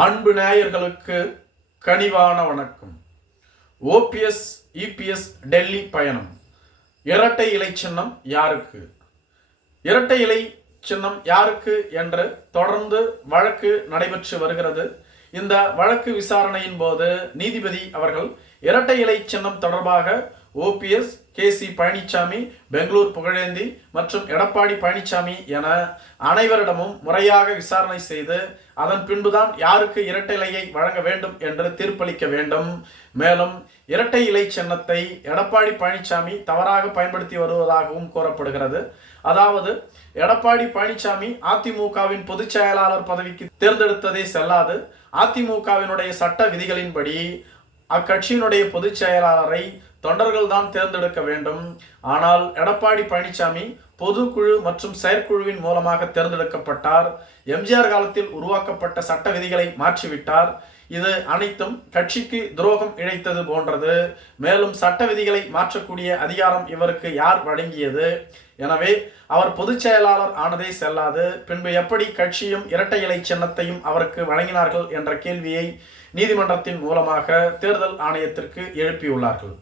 அன்பு நேயர்களுக்கு கனிவான வணக்கம். ஓபிஎஸ் இபிஎஸ் டெல்லி பயணம். இரட்டை இலை சின்னம் யாருக்கு? இரட்டை இலை சின்னம் யாருக்கு என்று தொடர்ந்து வழக்கு நடைபெற்று வருகிறது. இந்த வழக்கு விசாரணையின் போது நீதிபதி அவர்கள் இரட்டை இலை சின்னம் தொடர்பாக OPS K C Palanisamy Bangalore Pugazhendhi மற்றும் எடப்பாடி பழனிசாமி என அனைவரிடமும் முறையாக விசாரணை செய்து அதன் பின்புதான் யாருக்கு இரட்டை இலையை வழங்க வேண்டும் என்று தீர்ப்பளிக்க வேண்டும். மேலும் இரட்டை இலை சின்னத்தை எடப்பாடி பழனிசாமி தவறாக பயன்படுத்தி வருவதாகவும் கூறப்படுகிறது. அதாவது எடப்பாடி பழனிசாமி அதிமுகவின் பொதுச் செயலாளர் பதவிக்கு தேர்ந்தெடுத்ததே செல்லாது. அதிமுகவினுடைய சட்ட விதிகளின்படி அக்கட்சியினுடைய பொதுச் செயலாளரை தொண்டர்கள் தான் தேர்ந்தெடுக்க வேண்டும். ஆனால் எடப்பாடி பழனிசாமி பொதுக்குழு மற்றும் செயற்குழுவின் மூலமாக தேர்ந்தெடுக்கப்பட்டார். எம்ஜிஆர் காலத்தில் உருவாக்கப்பட்ட சட்ட விதிகளை மாற்றிவிட்டார். இது அனைத்தும் கட்சிக்கு துரோகம் இழைத்தது போன்றது. மேலும் சட்ட விதிகளை மாற்றக்கூடிய அதிகாரம் இவருக்கு யார் வழங்கியது? எனவே அவர் பொதுச் செயலாளர் ஆனதே செல்லாது. பின்பு எப்படி கட்சியும் இரட்டை இலை சின்னத்தையும் அவருக்கு வழங்கினார்கள் என்ற கேள்வியை நீதிமன்றத்தின் மூலமாக தேர்தல் ஆணையத்திற்கு எழுப்பியுள்ளார்கள்.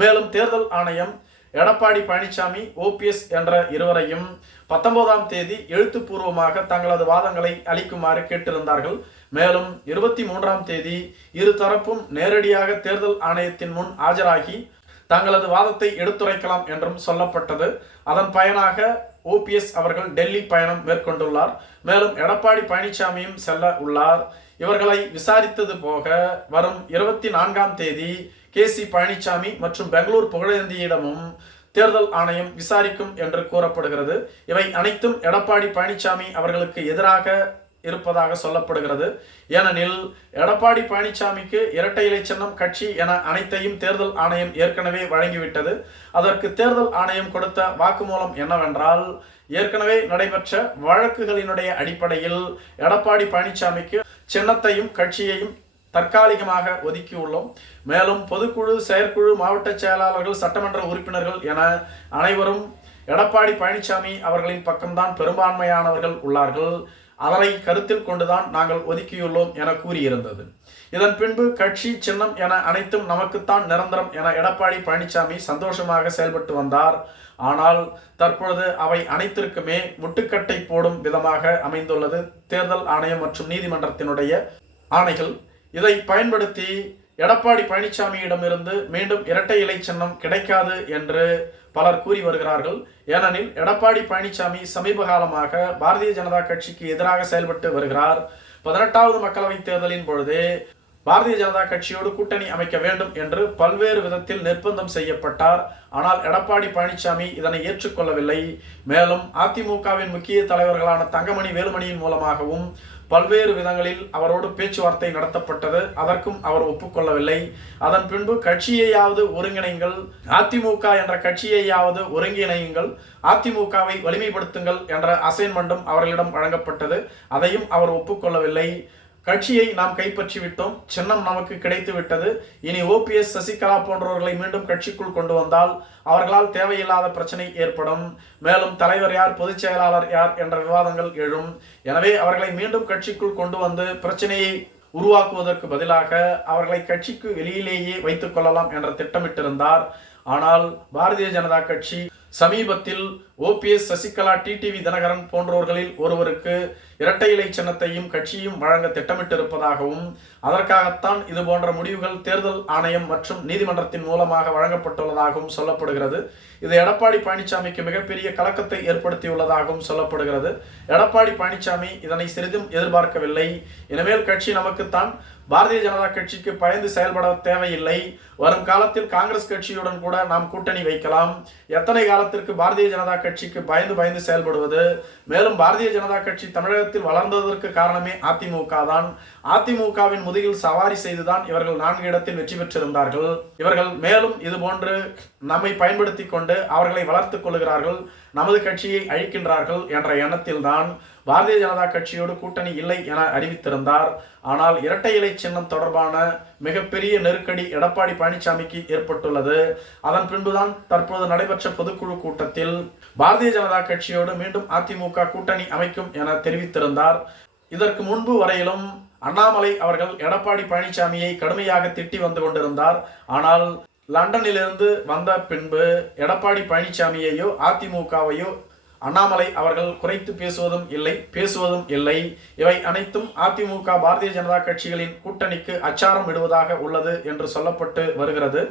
மேலும் தேர்தல் ஆணையம் எடப்பாடி பழனிசாமி ஓபிஎஸ் என்ற இருவரையும் பத்தொன்பதாம் தேதி எழுத்துப்பூர்வமாக தங்களது வாதங்களை அளிக்குமாறு கேட்டிருந்தார்கள். மேலும் இருபத்தி மூன்றாம் தேதி இரு தரப்பும் நேரடியாக தேர்தல் ஆணையத்தின் முன் ஆஜராகி தங்களது வாதத்தை எடுத்துரைக்கலாம் என்றும் சொல்லப்பட்டது. அதன் பயனாக ஓபிஎஸ் அவர்கள் டெல்லி பயணம் மேற்கொண்டுள்ளார். மேலும் எடப்பாடி பழனிசாமியும் செல்ல உள்ளார். இவர்களை விசாரித்தது போக வரும் இருபத்தி நான்காம் தேதி கே சி பழனிசாமி மற்றும் பெங்களூர் புகழேந்தியிடமும் தேர்தல் ஆணையம் விசாரிக்கும் என்று கூறப்படுகிறது. இவை அனைத்தும் எடப்பாடி பழனிசாமி அவர்களுக்கு எதிராக இருப்பதாக சொல்லப்படுகிறது. ஏனெனில் எடப்பாடி பழனிசாமிக்கு இரட்டை இலை சின்னம் கட்சி என அனைத்தையும் தேர்தல் ஆணையம் ஏற்கனவே வழங்கிவிட்டது. அதற்கு தேர்தல் ஆணையம் கொடுத்த வாக்குமூலம் என்னவென்றால் ஏற்கனவே நடைபெற்ற வழக்குகளினுடைய அடிப்படையில் எடப்பாடி பழனிசாமிக்கு சின்னத்தையும் கட்சியையும் தற்காலிகமாக ஒதுக்கியுள்ளோம். மேலும் பொதுக்குழு செயற்குழு மாவட்ட செயலாளர்கள் சட்டமன்ற உறுப்பினர்கள் என அனைவரும் எடப்பாடி பழனிசாமி அவர்களின் பக்கம்தான் பெரும்பான்மையானவர்கள் உள்ளார்கள். அதனை கருத்தில் கொண்டுதான் நாங்கள் ஒதுக்கியுள்ளோம் என கூறியிருந்தது. இதன் பின்பு கட்சி சின்னம் என அனைத்தும் நமக்குத்தான் நிரந்தரம் என எடப்பாடி பழனிசாமி சந்தோஷமாக செயல்பட்டு வந்தார். ஆனால் தற்பொழுது அவை அனைத்திற்குமே முட்டுக்கட்டை போடும் விதமாக அமைந்துள்ளது. தேர்தல் ஆணையம் மற்றும் நீதிமன்றத்தினுடைய ஆணைகள் இதை பயன்படுத்தி எடப்பாடி பழனிசாமியிடமிருந்து மீண்டும் இரட்டை இலை சின்னம் கிடைக்காது என்று பலர் கூறி வருகிறார்கள். ஏனெனில் எடப்பாடி பழனிசாமி சமீப காலமாக பாரதிய ஜனதா கட்சிக்கு எதிராக செயல்பட்டு வருகிறார். பதினெட்டாவது மக்களவைத் தேர்தலின் பொழுது பாரதிய ஜனதா கட்சியோடு கூட்டணி அமைக்க வேண்டும் என்று பல்வேறு விதத்தில் நிர்பந்தம் செய்யப்பட்டார். ஆனால் எடப்பாடி பழனிசாமி இதனை ஏற்றுக்கொள்ளவில்லை. மேலும் அதிமுகவின் முக்கிய தலைவர்களான தங்கமணி வேலுமணியின் மூலமாகவும் பல்வேறு விதங்களில் அவரோடு பேச்சுவார்த்தை நடத்தப்பட்டது. அதற்கும் அவர் ஒப்புக்கொள்ளவில்லை. அதன் பின்பு கட்சியையாவது ஒருங்கிணைங்கள் அதிமுக என்ற கட்சியையாவது ஒருங்கிணையுங்கள் அதிமுகவை வலிமைப்படுத்துங்கள் என்ற அசைன்மெண்ட்டும் அவர்களிடம் வழங்கப்பட்டது. அதையும் அவர் ஒப்புக்கொள்ளவில்லை. கட்சியை நாம் கைப்பற்றி விட்டோம் சின்னம் நமக்கு கிடைத்து விட்டது இனி ஓபிஎஸ் சசிகலா போன்றவர்களை மீண்டும் கட்சிக்குள் கொண்டு வந்தால் அவர்களால் தேவையில்லாத பிரச்சனை ஏற்படும். மேலும் தலைவர் யார் பொதுச் செயலாளர் யார் என்ற விவாதங்கள் எழும். எனவே அவர்களை மீண்டும் கட்சிக்குள் கொண்டு வந்து பிரச்சனையை உருவாக்குவதற்கு பதிலாக அவர்களை கட்சிக்கு வெளியிலேயே வைத்துக் கொள்ளலாம் என்ற திட்டமிட்டிருந்தார். ஆனால் பாரதிய ஜனதா கட்சி சமீபத்தில் O P S Sasikala T T V Dhinakaran போன்றவர்களில் ஒருவருக்கு இரட்டை இலை சின்னத்தையும் கட்சியும் வழங்க திட்டமிட்டிருப்பதாகவும் அதற்காகத்தான் இது போன்ற முடிவுகள் தேர்தல் ஆணையம் மற்றும் நீதிமன்றத்தின் மூலமாக வழங்கப்பட்டுள்ளதாகவும் சொல்லப்படுகிறது. இது எடப்பாடி பழனிசாமிக்கு மிகப்பெரிய கலக்கத்தை ஏற்படுத்தியுள்ளதாகவும் சொல்லப்படுகிறது. எடப்பாடி பழனிசாமி இதனை சிறிதும் எதிர்பார்க்கவில்லை. இனிமேல் கட்சி நமக்குத்தான் பாரதிய ஜனதா கட்சிக்கு பயந்து செயல்பட தேவையில்லை. வரும் காலத்தில் காங்கிரஸ் கட்சியுடன் கூட நாம் கூட்டணி வைக்கலாம். எத்தனை காலத்திற்கு பாரதிய ஜனதா கட்சிக்கு பயந்து பயந்து செயல்படுவது மேலும் பாரதிய ஜனதா கட்சி தமிழகத்தில் வளர்ந்ததற்கு காரணமே அதிமுக தான். அதிமுகவின் முதுகில் சவாரி செய்துதான் இவர்கள் நான்கு இடத்தில் வெற்றி பெற்றிருந்தார்கள். இவர்கள் மேலும் இது போன்று நம்மை பயன்படுத்தி கொண்டு அவர்களை வளர்த்துக் கொள்கிறார்கள் நமது கட்சியை அழிக்கின்றார்கள் என்ற எண்ணத்தில்தான் பாரதிய ஜனதா கட்சியோடு கூட்டணி இல்லை என அறிவித்திருந்தார். ஆனால் இரட்டை இலை சின்னம் தொடர்பான மிகப்பெரிய நெருக்கடி எடப்பாடி பழனிசாமிக்கு ஏற்பட்டுள்ளது. அதன் பின்புதான் தற்போது நடைபெற்ற பொதுக்குழு கூட்டத்தில் பாரதிய ஜனதா கட்சியோடு மீண்டும் அதிமுக கூட்டணி அமைக்கும் என தெரிவித்திருந்தார். இதற்கு முன்பு வரையிலும் அண்ணாமலை அவர்கள் எடப்பாடி பழனிசாமியை கடுமையாக திட்டி வந்து கொண்டிருந்தார். ஆனால் லண்டனிலிருந்து வந்த பின்பு எடப்பாடி பழனிசாமியையோ அதிமுகவையோ அண்ணாமலை அவர்கள் குறைத்து பேசுவதும் இல்லை பேசுவதும் இல்லை. இவை அனைத்தும் அதிமுக பாரதிய ஜனதா கட்சிகளின் கூட்டணிக்கு அச்சாரம் இடுவதாக உள்ளது என்று சொல்லப்பட்டு வருகிறது.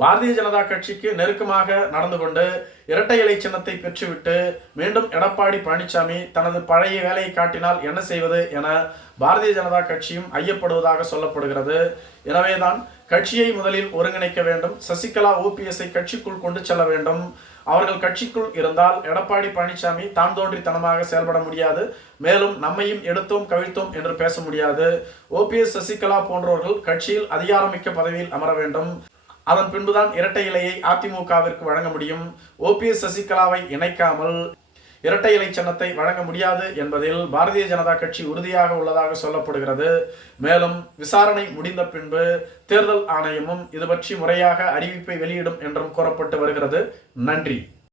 பாரதிய ஜனதா கட்சிக்கு நெருக்கமாக நடந்து கொண்டு இரட்டை இலை சின்னத்தை பெற்றுவிட்டு மீண்டும் எடப்பாடி பழனிசாமி தனது பழைய வேலையை காட்டினால் என்ன செய்வது என பாரதிய ஜனதா கட்சியும் ஐயப்படுவதாக சொல்லப்படுகிறது. எனவேதான் கட்சியை முதலில் ஒருங்கிணைக்க வேண்டும். சசிகலா ஓபிஎஸ்ஐ கட்சிக்குள் கொண்டு செல்ல வேண்டும். அவர்கள் கட்சிக்குள் இருந்தால் எடப்பாடி பழனிசாமி தான் தோன்றித்தனமாக செயல்பட முடியாது. மேலும் நம்மையும் எடுத்தோம் கவிழ்த்தோம் என்று பேச முடியாது. ஓபிஎஸ் சசிகலா போன்றவர்கள் கட்சியில் அதிகாரமிக்க பதவியில் அமர வேண்டும். அதன் பின்புதான் இரட்டை இலையை அதிமுகவிற்கு வழங்க முடியும். ஓபிஎஸ் சசிகலாவை இணைக்காமல் இரட்டை இலை சின்னத்தை வழங்க முடியாது என்பதில் பாரதிய ஜனதா கட்சி உறுதியாக உள்ளதாக சொல்லப்படுகிறது. மேலும் விசாரணை முடிந்த பின்பு தேர்தல் ஆணையமும் இது பற்றி முறையாக அறிவிப்பை வெளியிடும் என்றும் கூறப்பட்டு வருகிறது. நன்றி.